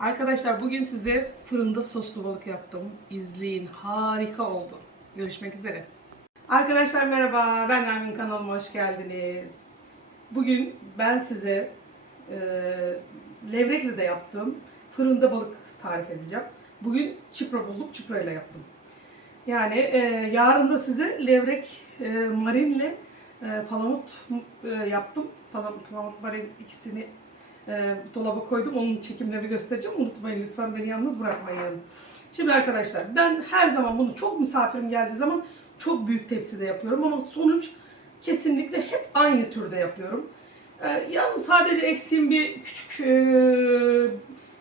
Arkadaşlar bugün size fırında soslu balık yaptım. İzleyin harika oldu. Görüşmek üzere. Arkadaşlar merhaba ben Nermin kanalıma hoş geldiniz. Bugün ben size e, levrekle de yaptığım fırında balık tarif edeceğim. Bugün çipra buldum, çipra ile yaptım. Yani e, yarın da size levrek e, marinle e, palamut e, yaptım. Palamut, palamut marin ikisini e, dolaba koydum. Onun çekimlerini göstereceğim. Unutmayın lütfen beni yalnız bırakmayın. Şimdi arkadaşlar ben her zaman bunu çok misafirim geldiği zaman çok büyük tepside yapıyorum ama sonuç kesinlikle hep aynı türde yapıyorum. E, yalnız sadece eksiğim bir küçük e,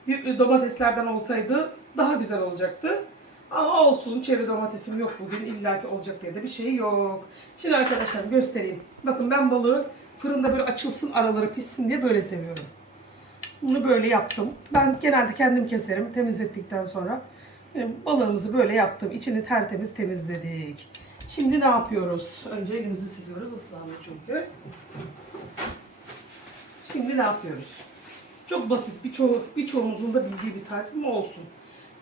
bir domateslerden olsaydı daha güzel olacaktı. Ama olsun çeri domatesim yok bugün illaki olacak diye de bir şey yok. Şimdi arkadaşlar göstereyim. Bakın ben balığı fırında böyle açılsın araları pişsin diye böyle seviyorum. Bunu böyle yaptım. Ben genelde kendim keserim temizlettikten sonra. Yani balığımızı böyle yaptım. İçini tertemiz temizledik. Şimdi ne yapıyoruz? Önce elimizi siliyoruz ıslandı çünkü. Şimdi ne yapıyoruz? Çok basit. Birçoğu, birçoğumuzun da bildiği bir tarif olsun.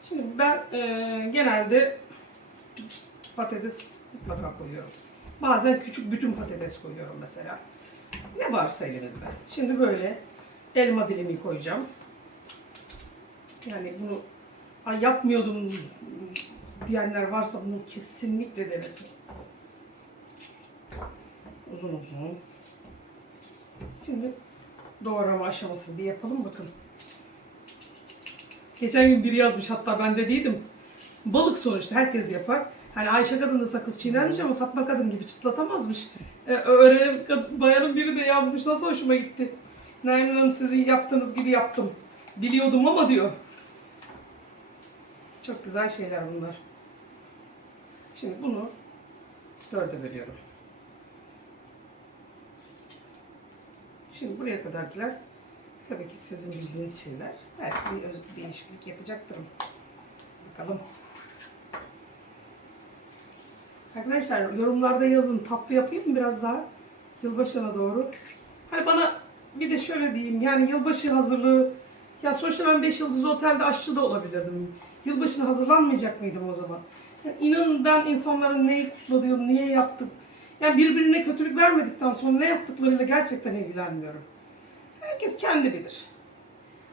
Şimdi ben e, genelde patates mutlaka koyuyorum. Bazen küçük bütün patates koyuyorum mesela. Ne varsa elimizde. Şimdi böyle elma dilimi koyacağım. Yani bunu Ay yapmıyordum diyenler varsa bunu kesinlikle denesin. Uzun uzun. Şimdi doğrama aşamasını bir yapalım bakın. Geçen gün biri yazmış hatta ben de değildim. Balık sonuçta herkes yapar. Hani Ayşe kadın da sakız çiğnermiş ama Fatma kadın gibi çıtlatamazmış. Ee, öğrenim bayanın biri de yazmış nasıl hoşuma gitti. Nermin Hanım sizin yaptığınız gibi yaptım. Biliyordum ama diyor. Çok güzel şeyler bunlar. Şimdi bunu dörde bölüyorum. Şimdi buraya kadarkiler tabii ki sizin bildiğiniz şeyler. Belki bir öz- değişiklik yapacaktırım. Bakalım. Arkadaşlar yorumlarda yazın tatlı yapayım mı biraz daha yılbaşına doğru. Hani bana bir de şöyle diyeyim yani yılbaşı hazırlığı ya sonuçta ben 5 yıldızlı otelde aşçı da olabilirdim. Yılbaşına hazırlanmayacak mıydım o zaman? Yani inanın ben insanların neyi kutladığını, niye yaptık. Yani birbirine kötülük vermedikten sonra ne yaptıklarıyla gerçekten ilgilenmiyorum. Herkes kendi bilir.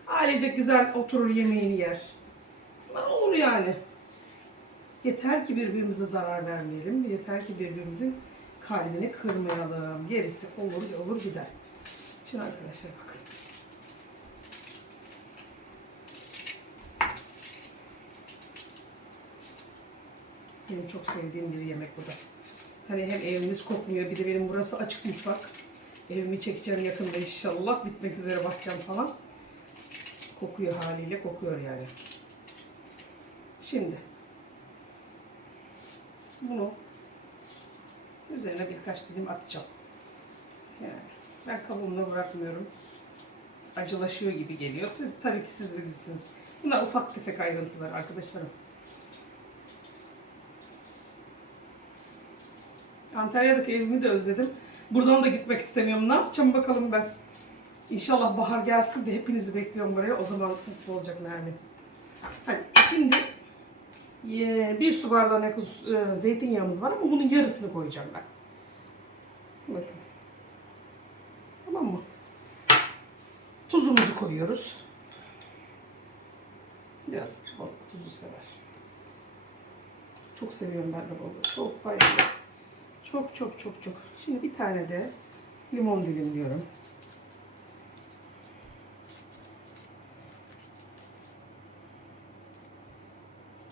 Ailecek güzel oturur yemeğini yer. Bunlar olur yani. Yeter ki birbirimize zarar vermeyelim. Yeter ki birbirimizin kalbini kırmayalım. Gerisi olur olur gider. Şimdi arkadaşlar bakın. Benim çok sevdiğim bir yemek bu da. Hani hem evimiz kokmuyor bir de benim burası açık mutfak. Evimi çekeceğim yakında inşallah. Bitmek üzere bahçem falan. Kokuyor haliyle kokuyor yani. Şimdi bunu üzerine birkaç dilim atacağım. Yani ben kabuğunu bırakmıyorum. Acılaşıyor gibi geliyor. Siz tabii ki siz bilirsiniz. Bunlar ufak tefek ayrıntılar arkadaşlarım. Antalya'daki evimi de özledim. Buradan da gitmek istemiyorum. Ne yapacağım bakalım ben. İnşallah bahar gelsin de hepinizi bekliyorum buraya. O zaman mutlu olacak Nermin. Hadi şimdi e, bir su bardağı ne kadar, e, zeytinyağımız var ama bunun yarısını koyacağım ben. Bakın. Tamam mı? Tuzumuzu koyuyoruz. Biraz balık tuzu sever. Çok seviyorum ben de balığı. Çok faydalı. Çok çok çok çok. Şimdi bir tane de limon dilimliyorum.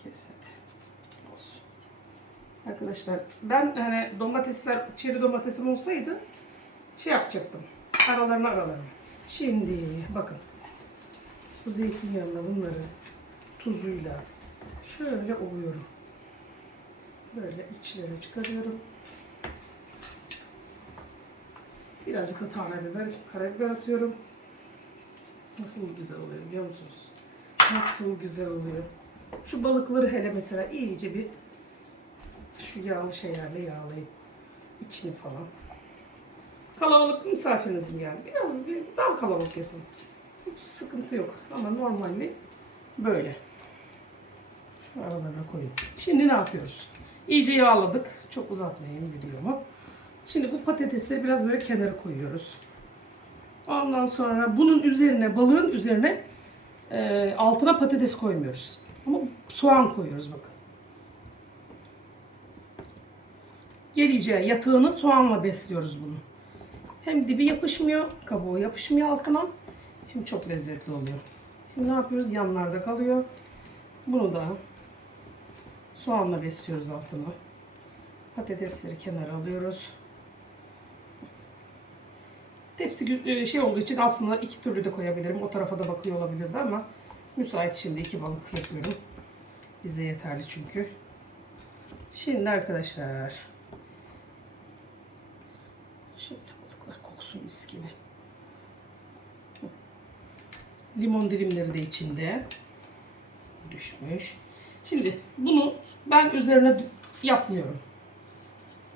Kes hadi. Olsun. Arkadaşlar ben hani domatesler, çeri domatesim olsaydı şey yapacaktım. Aralarına aralarına. Şimdi bakın. Bu zeytinyağına bunları tuzuyla şöyle ovuyorum. Böyle içleri çıkarıyorum. Birazcık da tane biber, karabiber atıyorum. Nasıl güzel oluyor biliyor musunuz? Nasıl güzel oluyor. Şu balıkları hele mesela iyice bir şu yağlı şeylerle yağlayın. İçini falan. Kalabalık bir misafirinizin geldi. Biraz bir daha kalabalık yapın. Hiç sıkıntı yok. Ama normalde Böyle. Şu aralarına koyun. Şimdi ne yapıyoruz? İyice yağladık. Çok uzatmayayım videomu. Şimdi bu patatesleri biraz böyle kenara koyuyoruz. Ondan sonra bunun üzerine, balığın üzerine e, altına patates koymuyoruz. Ama soğan koyuyoruz bakın. Geleceği yatağını soğanla besliyoruz bunu. Hem dibi yapışmıyor, kabuğu yapışmıyor altına. Hem çok lezzetli oluyor. Şimdi ne yapıyoruz? Yanlarda kalıyor. Bunu da soğanla besliyoruz altını. Patatesleri kenara alıyoruz. Tepsi e, şey olduğu için aslında iki türlü de koyabilirim. O tarafa da bakıyor olabilirdi ama müsait şimdi iki balık yapıyorum. Bize yeterli çünkü. Şimdi arkadaşlar şöyle koksun mis gibi. Limon dilimleri de içinde düşmüş. Şimdi bunu ben üzerine yapmıyorum.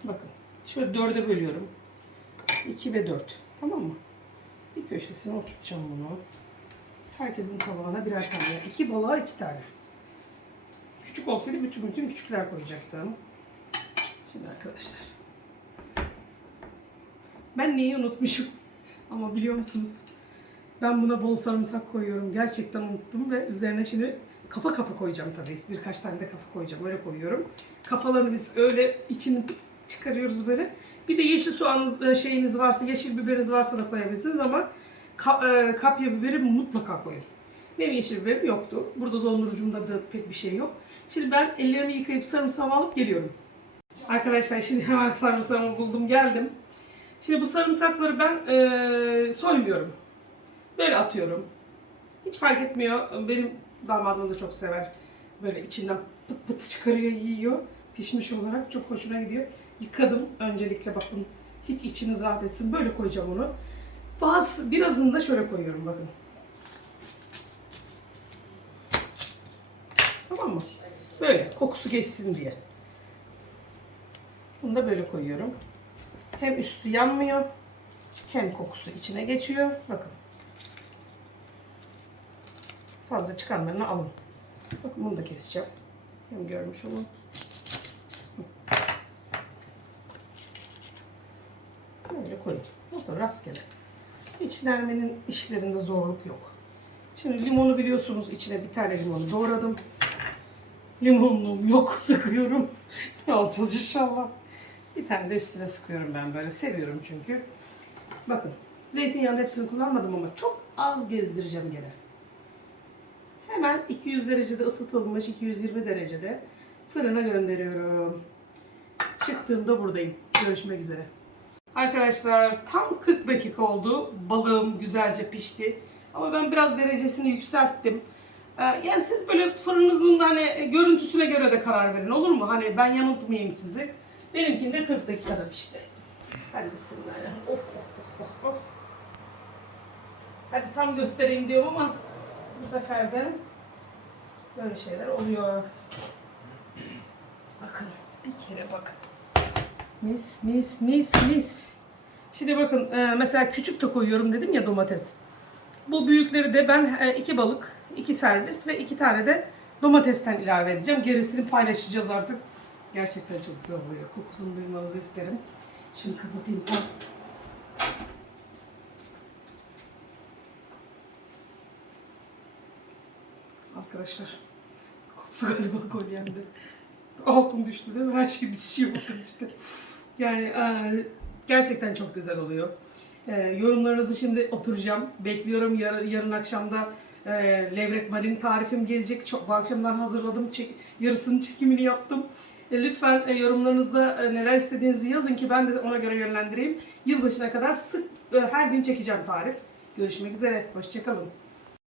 Bakın şöyle dörde bölüyorum. 2 ve 4. Tamam mı? Bir köşesine oturtacağım bunu. Herkesin tabağına birer tane. İki balığa iki tane. Küçük olsaydı bütün bütün küçükler koyacaktım. Şimdi arkadaşlar. Ben neyi unutmuşum? Ama biliyor musunuz? Ben buna bol sarımsak koyuyorum. Gerçekten unuttum ve üzerine şimdi kafa kafa koyacağım tabii. Birkaç tane de kafa koyacağım. Öyle koyuyorum. Kafalarını biz öyle içini çıkarıyoruz böyle. Bir de yeşil soğanınız e, şeyiniz varsa, yeşil biberiniz varsa da koyabilirsiniz ama ka- e, kapya biberi mutlaka koyun. Benim yeşil biberim yoktu. Burada dondurucumda da pek bir şey yok. Şimdi ben ellerimi yıkayıp sarımsağımı alıp geliyorum. Arkadaşlar şimdi hemen sarımsağımı buldum geldim. Şimdi bu sarımsakları ben e, soymuyorum. Böyle atıyorum. Hiç fark etmiyor. Benim damadım da çok sever. Böyle içinden pıt pıt çıkarıyor, yiyor. Pişmiş olarak çok hoşuna gidiyor. Yıkadım öncelikle bakın. Hiç içiniz rahat etsin. Böyle koyacağım onu. Bazı birazını da şöyle koyuyorum bakın. Tamam mı? Böyle kokusu geçsin diye. Bunu da böyle koyuyorum. Hem üstü yanmıyor hem kokusu içine geçiyor. Bakın. Fazla çıkanlarını alın. Bakın bunu da keseceğim. Hem görmüş olun. Böyle koyun. Nasıl rastgele. İçlenmenin işlerinde zorluk yok. Şimdi limonu biliyorsunuz içine bir tane limonu doğradım. Limonluğum yok sıkıyorum. alacağız inşallah. Bir tane de üstüne sıkıyorum ben böyle. Seviyorum çünkü. Bakın zeytinyağının hepsini kullanmadım ama çok az gezdireceğim gene. Hemen 200 derecede ısıtılmış 220 derecede fırına gönderiyorum. Çıktığımda buradayım. Görüşmek üzere. Arkadaşlar tam 40 dakika oldu. Balığım güzelce pişti. Ama ben biraz derecesini yükselttim. Ee, Yani siz böyle fırınınızın hani görüntüsüne göre de karar verin olur mu? Hani ben yanıltmayayım sizi. Benimkinde 40 dakikada pişti. Hadi bismillahirrahmanirrahim. Of, of, of, of. Hadi tam göstereyim diyorum ama bu sefer de böyle şeyler oluyor. Bakın bir kere bakın. Mis mis mis mis. Şimdi bakın e, mesela küçük de koyuyorum dedim ya domates. Bu büyükleri de ben e, iki balık, iki servis ve iki tane de domatesten ilave edeceğim. Gerisini paylaşacağız artık. Gerçekten çok güzel oluyor. Kokusunu duymanızı isterim. Şimdi kapatayım. Arkadaşlar koptu galiba kolyemde. Altın düştü değil mi? Her şey düşüyor bakın işte. Yani e, gerçekten çok güzel oluyor. E, yorumlarınızı şimdi oturacağım. Bekliyorum Yar- yarın akşamda e, levrek marin tarifim gelecek. Çok bu akşamdan hazırladım. Çek- yarısının çekimini yaptım. E, lütfen e, yorumlarınızda e, neler istediğinizi yazın ki ben de ona göre yönlendireyim. Yılbaşına kadar sık her gün çekeceğim tarif. Görüşmek üzere. Hoşçakalın.